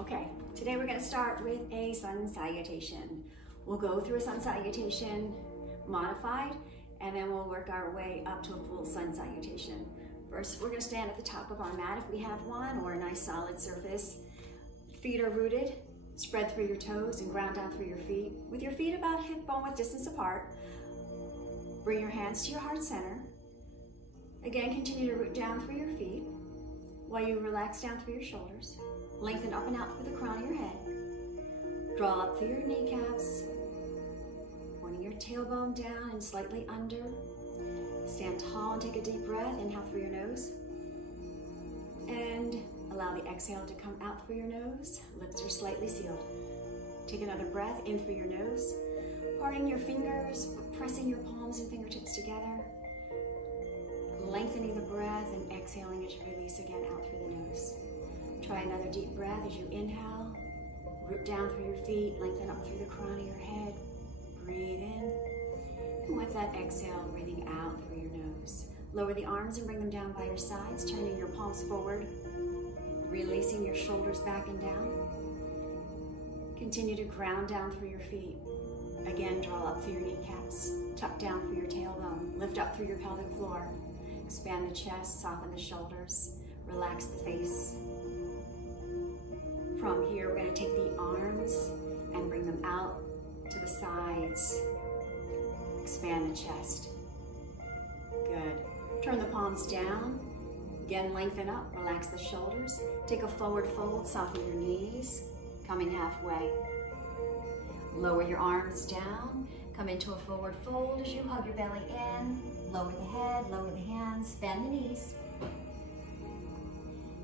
Okay, today we're going to start with a sun salutation. We'll go through a sun salutation modified, and then we'll work our way up to a full sun salutation. First, we're going to stand at the top of our mat if we have one, or a nice solid surface. Feet are rooted, spread through your toes and ground down through your feet. With your feet about hip bone width distance apart, bring your hands to your heart center. Again, continue to root down through your feet while you relax down through your shoulders. Lengthen up and out through the crown of your head. Draw up through your kneecaps, pointing your tailbone down and slightly under. Stand tall and take a deep breath. Inhale through your nose. And allow the exhale to come out through your nose. Lips are slightly sealed. Take another breath in through your nose. Parting your fingers, pressing your palms and fingertips together. Lengthening the breath and exhaling as you release again out through the nose. Try another deep breath as you inhale. Root down through your feet, lengthen up through the crown of your head. Breathe in. And with that exhale, breathing out through your nose. Lower the arms and bring them down by your sides, turning your palms forward. Releasing your shoulders back and down. Continue to ground down through your feet. Again, draw up through your kneecaps. Tuck down through your tailbone. Lift up through your pelvic floor. Expand the chest, soften the shoulders. Relax the face. From here, we're going to take the arms and bring them out to the sides. Expand the chest. Good. Turn the palms down. Again, lengthen up, relax the shoulders. Take a forward fold, soften your knees, coming halfway. Lower your arms down. Come into a forward fold as you hug your belly in. Lower the head, lower the hands, bend the knees.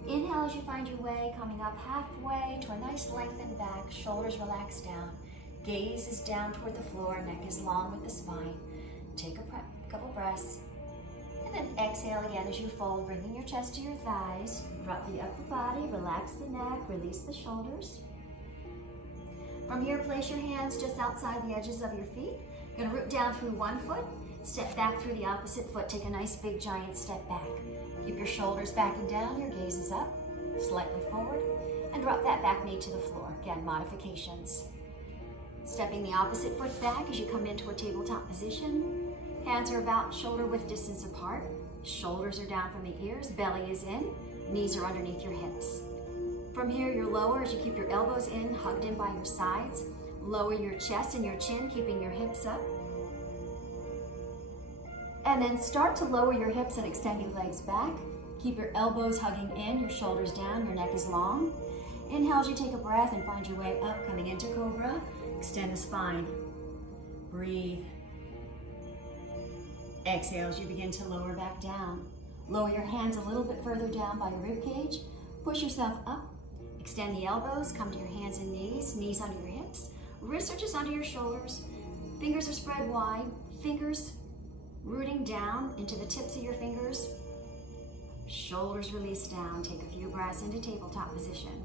Inhale as you find your way, coming up halfway to a nice lengthened back, shoulders relax down. Gaze is down toward the floor, neck is long with the spine. Take a couple breaths. And then exhale again as you fold, bringing your chest to your thighs. Drop the upper body, relax the neck, release the shoulders. From here, place your hands just outside the edges of your feet. You're gonna root down through one foot, step back through the opposite foot, take a nice big giant step back. Keep your shoulders back and down, your gaze is up, slightly forward, and drop that back knee to the floor. Again, modifications. Stepping the opposite foot back as you come into a tabletop position. Hands are about shoulder width distance apart. Shoulders are down from the ears, belly is in, knees are underneath your hips. From here, you're lower as you keep your elbows in, hugged in by your sides. Lower your chest and your chin, keeping your hips up. And then start to lower your hips and extend your legs back. Keep your elbows hugging in, your shoulders down, your neck is long. Inhale as you take a breath and find your way up, coming into Cobra. Extend the spine. Breathe. Exhale as you begin to lower back down. Lower your hands a little bit further down by your rib cage. Push yourself up. Extend the elbows, come to your hands and knees under your hips. Wrists are just under your shoulders. Fingers are spread wide. Fingers rooting down into the tips of your fingers. Shoulders release down. Take a few breaths into tabletop position.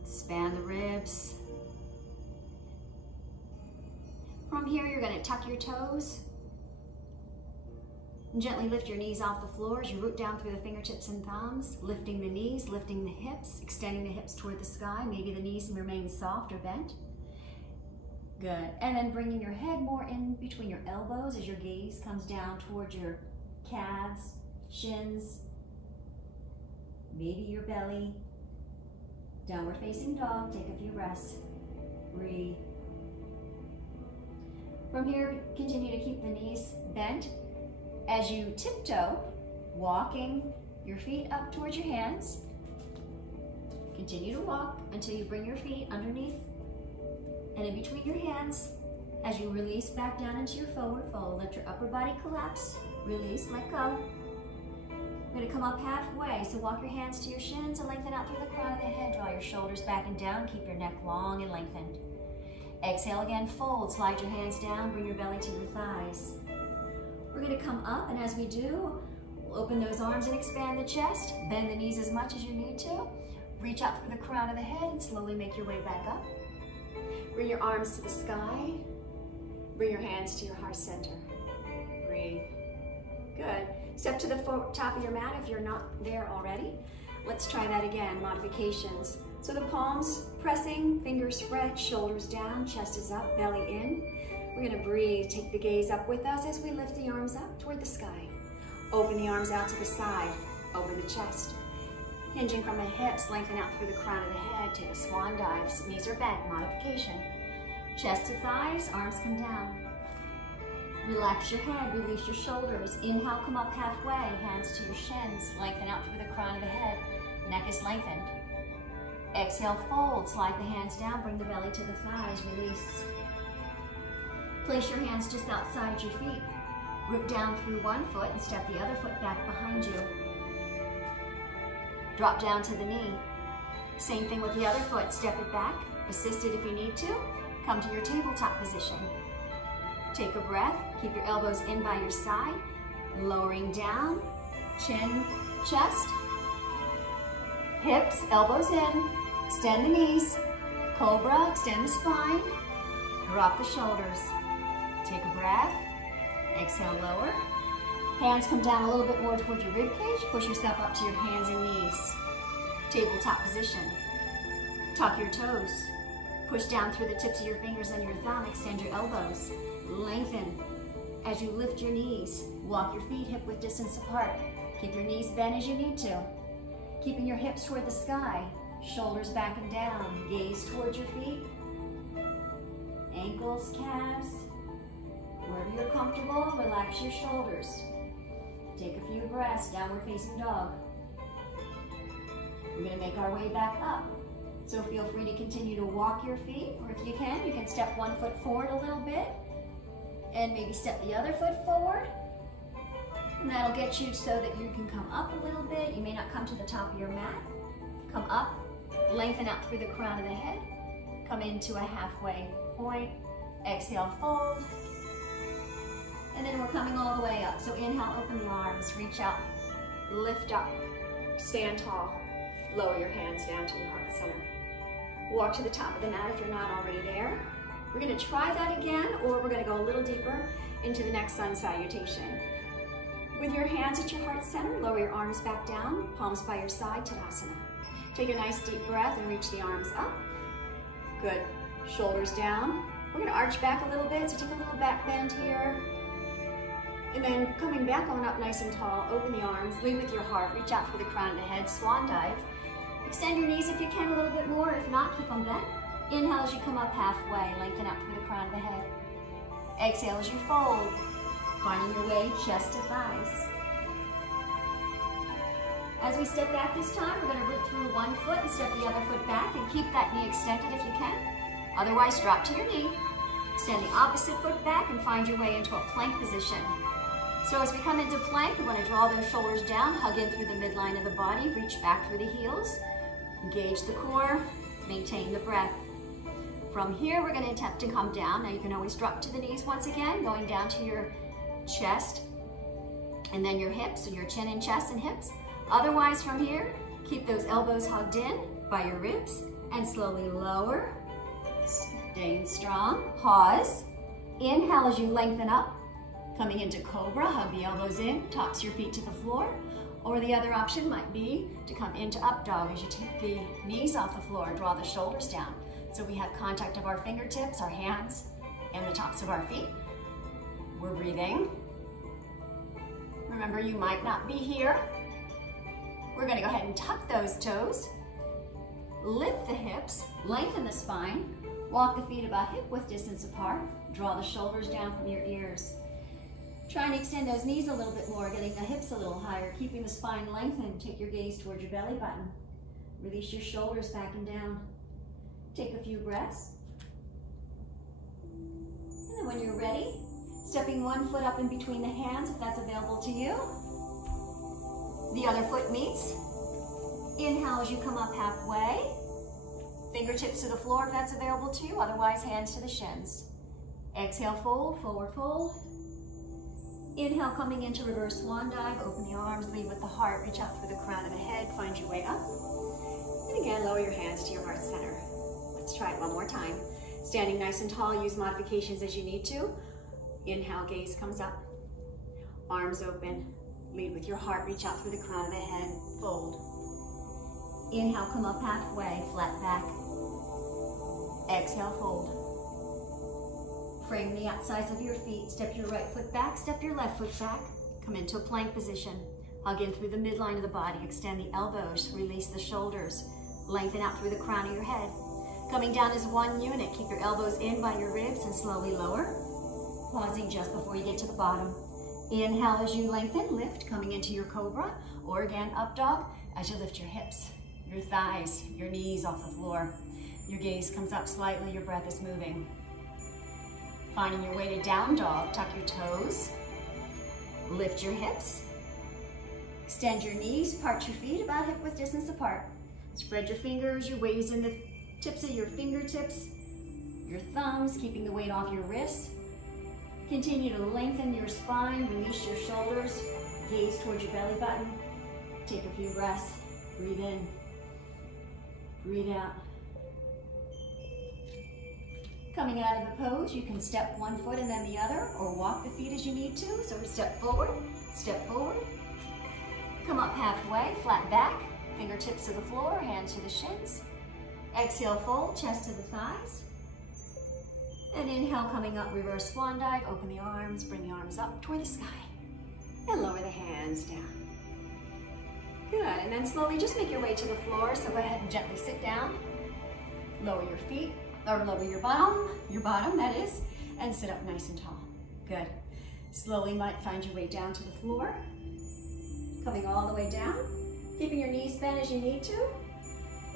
Expand the ribs. From here, you're going to tuck your toes. And gently lift your knees off the floor as you root down through the fingertips and thumbs, lifting the knees, lifting the hips, extending the hips toward the sky. Maybe the knees remain soft or bent. Good. And then bringing your head more in between your elbows as your gaze comes down towards your calves, shins, maybe your belly. Downward facing dog. Take a few breaths. Breathe. From here, continue to keep the knees bent. As you tiptoe, walking your feet up towards your hands. Continue to walk until you bring your feet underneath and in between your hands. As you release back down into your forward fold, let your upper body collapse. Release, let go. You're going to come up halfway, so walk your hands to your shins and lengthen out through the crown of the head. Draw your shoulders back and down. Keep your neck long and lengthened. Exhale again, fold. Slide your hands down. Bring your belly to your thighs. We're going to come up, and as we do, we'll open those arms and expand the chest. Bend the knees as much as you need to. Reach out through the crown of the head and slowly make your way back up. Bring your arms to the sky. Bring your hands to your heart center. Breathe. Good. Step to the top of your mat if you're not there already. Let's try that again, modifications. So the palms pressing, fingers spread, shoulders down, chest is up, belly in. We're gonna breathe, take the gaze up with us as we lift the arms up toward the sky. Open the arms out to the side, open the chest. Hinging from the hips, lengthen out through the crown of the head, take a swan dive, knees are bent, modification. Chest to thighs, arms come down. Relax your head, release your shoulders. Inhale, come up halfway, hands to your shins, lengthen out through the crown of the head, neck is lengthened. Exhale, fold, slide the hands down, bring the belly to the thighs, release. Place your hands just outside your feet. Root down through one foot and step the other foot back behind you. Drop down to the knee. Same thing with the other foot, step it back, assisted if you need to. Come to your tabletop position. Take a breath, keep your elbows in by your side, lowering down, chin, chest, hips, elbows in, extend the knees, cobra, extend the spine, drop the shoulders. Take a breath, exhale, lower. Hands come down a little bit more towards your rib cage, push yourself up to your hands and knees. Tabletop position. Tuck your toes. Push down through the tips of your fingers and your thumb, extend your elbows. Lengthen. As you lift your knees, walk your feet hip width distance apart. Keep your knees bent as you need to. Keeping your hips toward the sky, shoulders back and down, gaze towards your feet. Ankles, calves. Wherever you're comfortable, relax your shoulders. Take a few breaths, downward facing dog. We're gonna make our way back up. So feel free to continue to walk your feet, or if you can step one foot forward a little bit, and maybe step the other foot forward. And that'll get you so that you can come up a little bit. You may not come to the top of your mat. Come up, lengthen out through the crown of the head. Come into a halfway point. Exhale, fold. And then we're coming all the way up. So inhale, open the arms, reach out, lift up, stand tall. Lower your hands down to your heart center. Walk to the top of the mat if you're not already there. We're gonna try that again, or we're gonna go a little deeper into the next sun salutation. With your hands at your heart center, lower your arms back down, palms by your side, Tadasana. Take a nice deep breath and reach the arms up. Good, shoulders down. We're gonna arch back a little bit, so take a little back bend here. And then coming back on up nice and tall, open the arms, lead with your heart, reach out for the crown of the head, swan dive. Extend your knees if you can a little bit more, if not, keep them bent. Inhale as you come up halfway, lengthen out through the crown of the head. Exhale as you fold, finding your way chest to thighs. As we step back this time, we're gonna root through one foot and step the other foot back, and keep that knee extended if you can. Otherwise, drop to your knee. Extend the opposite foot back and find your way into a plank position. So as we come into plank, we want to draw those shoulders down, hug in through the midline of the body, reach back through the heels, engage the core, maintain the breath. From here, we're going to attempt to come down. Now you can always drop to the knees once again, going down to your chest, and then your hips, so your chin and chest and hips. Otherwise, from here, keep those elbows hugged in by your ribs, and slowly lower, staying strong, pause. Inhale as you lengthen up. Coming into cobra, hug the elbows in, tops your feet to the floor. Or the other option might be to come into up dog as you take the knees off the floor and draw the shoulders down. So we have contact of our fingertips, our hands, and the tops of our feet. We're breathing. Remember, you might not be here. We're gonna go ahead and tuck those toes, lift the hips, lengthen the spine, walk the feet about hip width distance apart, draw the shoulders down from your ears. Trying to extend those knees a little bit more, getting the hips a little higher, keeping the spine lengthened. Take your gaze towards your belly button. Release your shoulders back and down. Take a few breaths. And then when you're ready, stepping one foot up in between the hands if that's available to you. The other foot meets. Inhale as you come up halfway. Fingertips to the floor if that's available to you, otherwise hands to the shins. Exhale, fold, forward fold. Inhale, coming into reverse swan dive, open the arms, lead with the heart, reach out through the crown of the head, find your way up. And again, lower your hands to your heart center. Let's try it one more time. Standing nice and tall, use modifications as you need to. Inhale, gaze comes up. Arms open, lead with your heart, reach out through the crown of the head, fold. Inhale, come up halfway, flat back. Exhale, fold. Frame the outsides of your feet. Step your right foot back, step your left foot back. Come into a plank position. Hug in through the midline of the body. Extend the elbows, release the shoulders. Lengthen out through the crown of your head. Coming down as one unit. Keep your elbows in by your ribs and slowly lower. Pausing just before you get to the bottom. Inhale as you lengthen, lift, coming into your cobra, or again, up dog, as you lift your hips, your thighs, your knees off the floor. Your gaze comes up slightly, your breath is moving. Finding your way to down dog, tuck your toes, lift your hips, extend your knees, part your feet about hip width distance apart. Spread your fingers, your weight is in the tips of your fingertips, your thumbs, keeping the weight off your wrists. Continue to lengthen your spine, release your shoulders, gaze towards your belly button. Take a few breaths, breathe in, breathe out. Coming out of the pose, you can step one foot and then the other, or walk the feet as you need to. So step forward, come up halfway, flat back, fingertips to the floor, hands to the shins. Exhale, fold, chest to the thighs. And inhale, coming up, reverse swan dive, open the arms, bring the arms up toward the sky. And lower the hands down. Good, and then slowly just make your way to the floor, so go ahead and gently sit down. Lower your feet, or lower your bottom that is, and sit up nice and tall. Good. Slowly might find your way down to the floor. Coming all the way down, keeping your knees bent as you need to,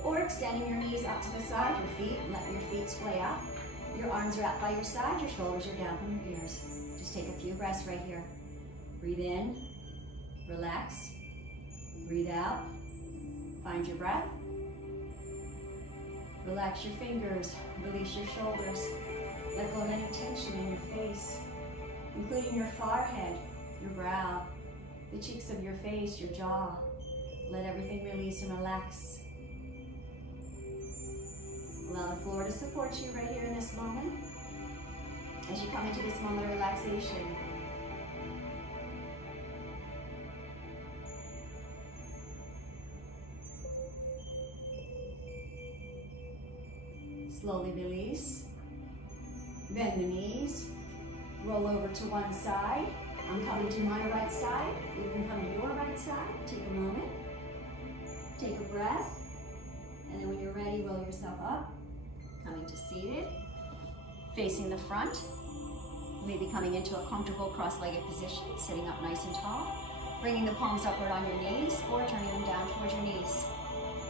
or extending your knees out to the side, your feet, letting your feet splay out. Your arms are out by your side, your shoulders are down from your ears. Just take a few breaths right here. Breathe in, relax, breathe out, find your breath. Relax your fingers, release your shoulders. Let go of any tension in your face, including your forehead, your brow, the cheeks of your face, your jaw. Let everything release and relax. Allow the floor to support you right here in this moment. As you come into this moment of relaxation, slowly release. Bend the knees. Roll over to one side. I'm coming to my right side. You can come to your right side. Take a moment. Take a breath. And then when you're ready, roll yourself up. Coming to seated. Facing the front. Maybe coming into a comfortable cross-legged position. Sitting up nice and tall. Bringing the palms upward on your knees or turning them down towards your knees.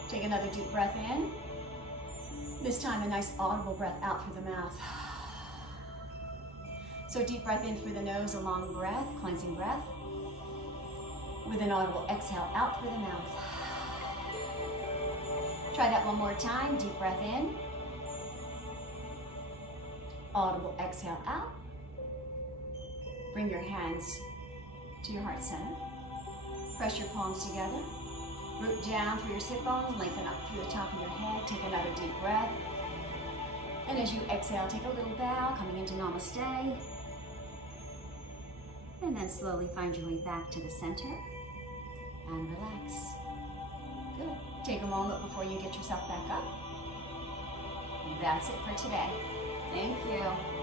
Take another deep breath in. This time a nice audible breath out through the mouth. So deep breath in through the nose, a long breath, cleansing breath. With an audible exhale out through the mouth. Try that one more time. Deep breath in. Audible exhale out. Bring your hands to your heart center. Press your palms together. Root down through your sit bones, lengthen up through the top of your head. Take another deep breath. And as you exhale, take a little bow, coming into namaste. And then slowly find your way back to the center and relax. Good. Take a moment before you get yourself back up. That's it for today. Thank you.